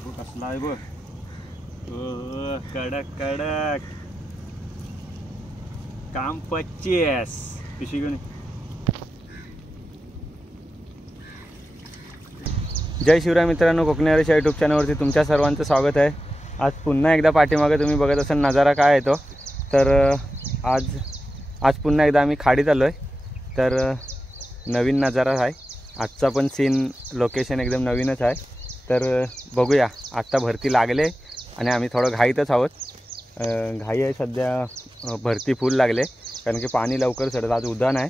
कसला आहे बघ. कडक कडक काम 25 पिशवी घेऊन. जय शिवराय मित्रांनो, कोकणी आरेच्या यूट्यूब चॅनलवरती तुमच्या सर्वांचं स्वागत आहे. आज पुन्हा एकदा पाठीमागे तुम्ही बघत असाल नजारा काय आहे तो. तर आज पुन्हा एकदा आम्ही खाडीत आलो आहे. तर नवीन नजारा आहे आजचा, पण सीन लोकेशन एकदम नवीनच आहे. तर बघूया. आत्ता भरती लागले आणि आम्ही थोडं घाईतच आहोत. घाई आहे सध्या, भरती फुल लागले कारण की पाणी लवकर चढत. आज उधाण आहे.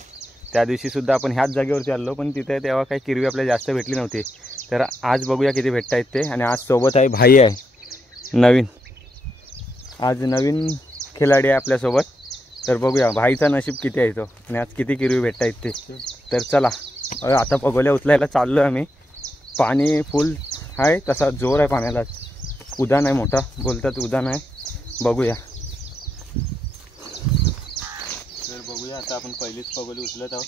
त्या दिवशीसुद्धा आपण ह्याच जागेवरती आलो, पण तिथे तेव्हा काही किरवी आपल्याला जास्त भेटली नव्हती. तर आज बघूया किती भेटत आहेत ते. आणि आज सोबत आहे भाई आहे नवीन, आज नवीन खिलाडी आहे आपल्यासोबत. तर बघूया भाईचा नशीब किती आहे तो आणि आज किती किरवी भेटत आहेत ते. तर चला आता पगोल्या उचलायला चाललो आहे आम्ही. पाणी फुल आहे, तसा जोर आहे पाण्याला. उधाण आहे मोठा, बोलतात उधाण आहे. बघूया. तर बघूया आता आपण पहिलीच पगोली उचलत आहोत.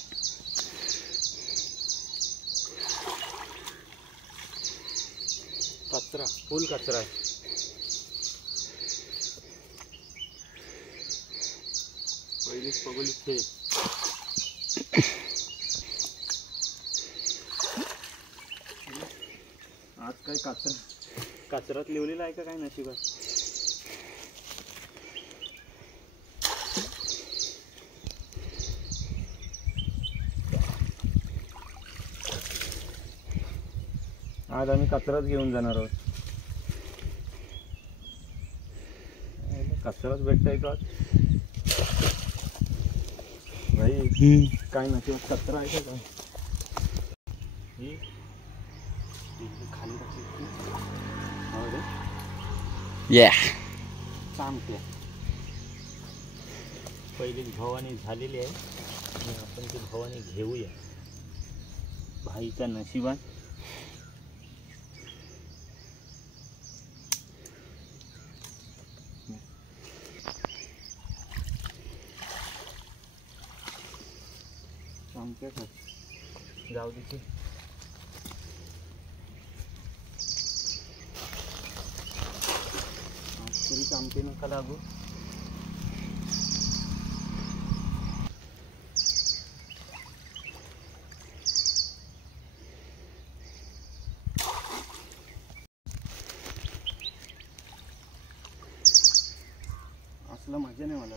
कचरा, फुल कचरा आहे. पहिलीच पगोली थे. आज काय कचऱ्यात लिवलेला आहे का काय नशिबात. आज आम्ही कचराच घेऊन जाणार आहोत. कचराच भेटतंय का भाई. काय नशिबात कचरा आहे का काय. खाली सांगते. पहिली भवानी झालेली आहे आणि आपण ती भवानी घेऊया. भाईचा नशिबात सांगते का जाऊ दे. तरी चांगते नका लागू. असला मजा नाही मला.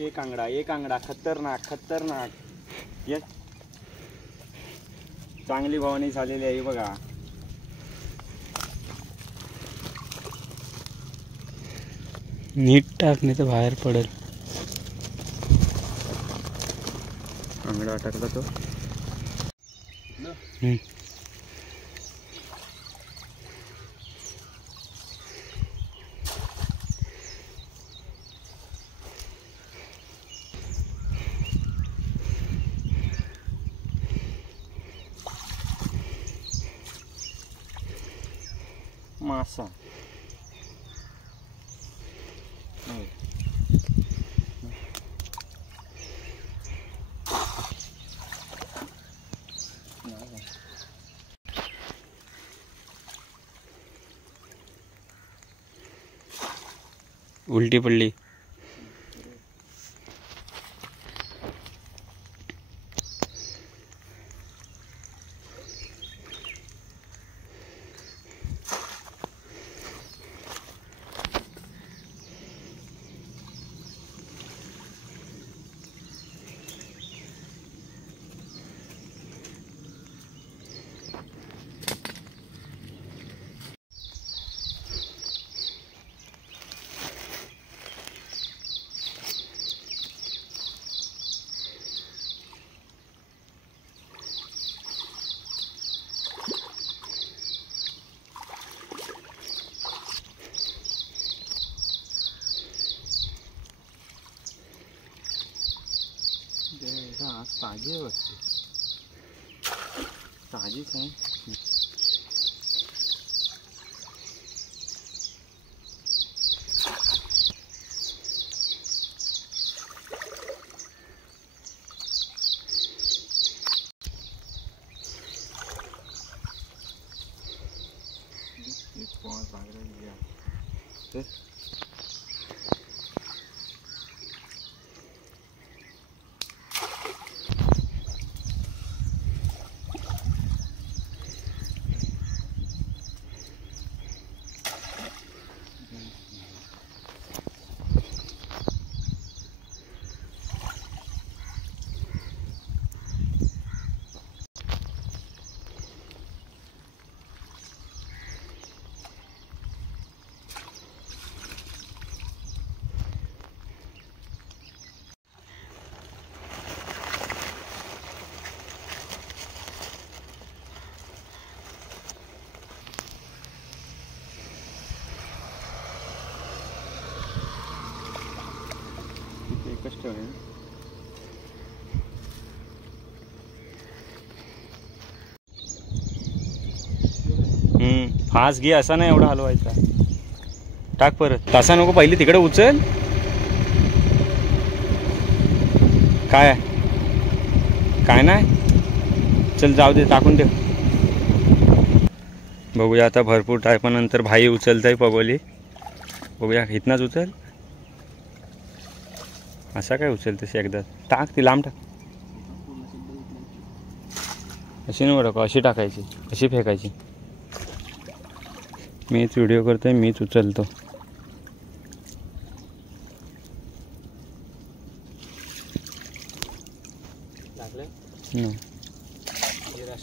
एक आंगडा खतरनाक खतरनाक. येस, चांगली भवानी झालेली आहे बघा. नीट टाकणे तर बाहेर पडेल. आंगडा अटकला तो. मासा. उलटी पडली. आज ताजी आहे वाटते. ताजीच आहे. तर एकच ठेवले. फास्ट घे, असा नाही एवढा हलवायचा. टाक परत. तसा नको, पहिली तिकडे उचल. काय काय नाही, चल जाऊ दे, टाकून ठेव. बघूया आता भरपूर टायपानंतर भाई उचलताय पगोली. बघूया इथनाच उचल. असा काय उचल तशी एकदा टाक, ती लांब टाक. अशी नको टाकू, अशी टाकायची, अशी फेकायची. मीच व्हिडिओ करतोय, मीच उचलतो.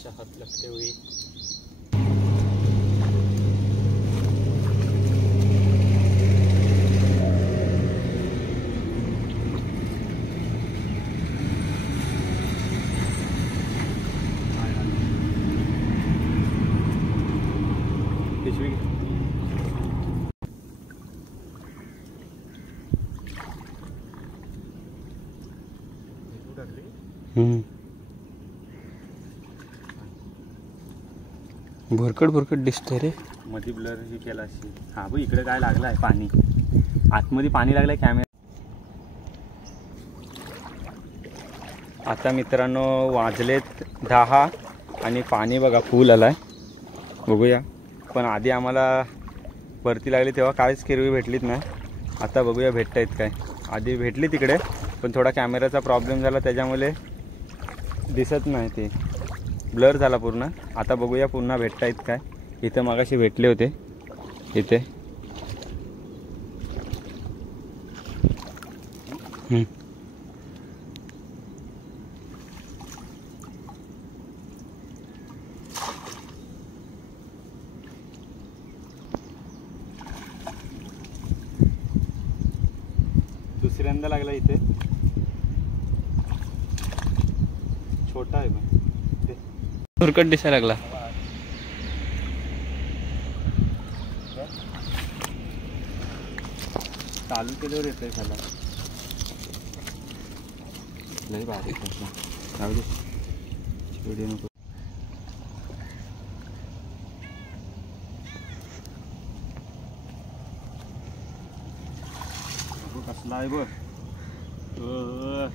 हात लागते वेळी. भरकट भरकट दिसतंय रे. मध्ये ब्लर ही केला असेल. हा बघ इकडे काय लागलं आहे, पाणी आतमध्ये पाणी लागलं आहे कॅमेरा. आता मित्रांनो वाजलेत 10 आणि पाणी बघा फुल आलाय. बघूया, पण आधी आम्हाला वरती लागली तेव्हा काहीच किरवी भेटलीच नाही. आता बघूया भेटतायत काय. आधी भेटली तिकडे, पण थोडा कॅमेराचा प्रॉब्लेम झाला त्याच्यामुळे दिसत नाही, ते ब्लर झाला पूर्ण. आता बघूया पुन्हा भेटतायत काय. इथं मागाशी भेटले होते इथे. दुसऱ्यांदा लागला इथे. छोटा आहे पण भरकट दिसायला लागला. चालू केल्यावर येतोय त्याला. लई बारीक राहू दे, व्हिडिओ नको. कसला आहे बघ.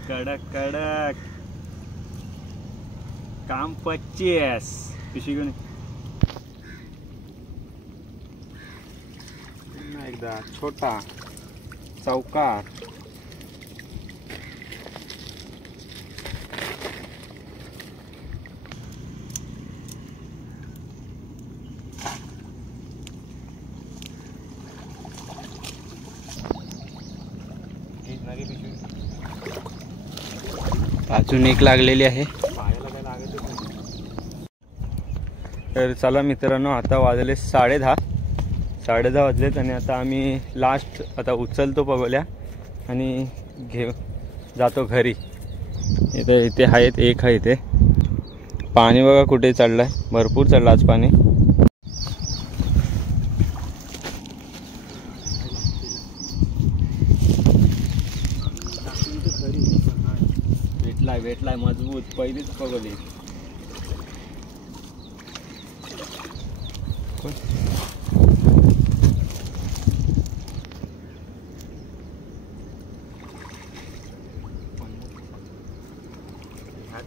कडक कडक काम 25. पिशवी घेऊन एकदा. छोटा चौकार. अजून एक लागलेली आहे. तर चला मित्रांनो, आता वाजले 10:30 वाजलेत आणि आता आम्ही लास्ट आता उचलतो पगोल्या आणि जातो घरी. इथे आहेत, एक आहे इथे. पाणी बघा कुठे चढलं आहे, भरपूर चढलं आज पाणी. भेटलाय मजबूत, पहिलीच पगोली.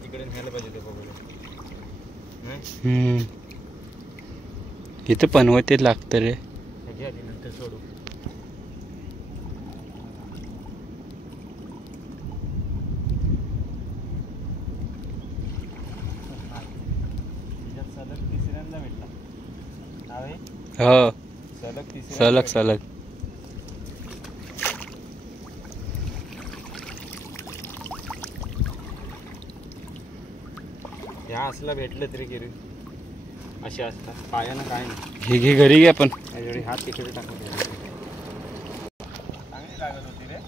तिकडे न्यायला पाहिजे ते पगोली. इथं पनवते लागतं रे. नंतर सोडू. हो सलग तिसरी सलग सलग. ह्या असला भेटलं तरी गिरी असे असतात पायानं काय नाही. घे घे घरी घे आपण. त्याच्याकडे हात तिकडे टाकून चांगली लागत होती रे.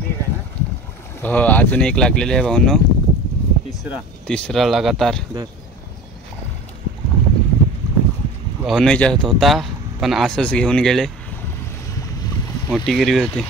ठीक आहे ना. हो अजून एक लागलेले आहे भाऊनो. तिसरा लगातार. भाऊनो याच्यात होता पण असंच घेऊन गेले. मोठी गिरवी होती.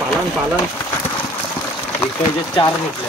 पालन पालन. एका 4 भेटले.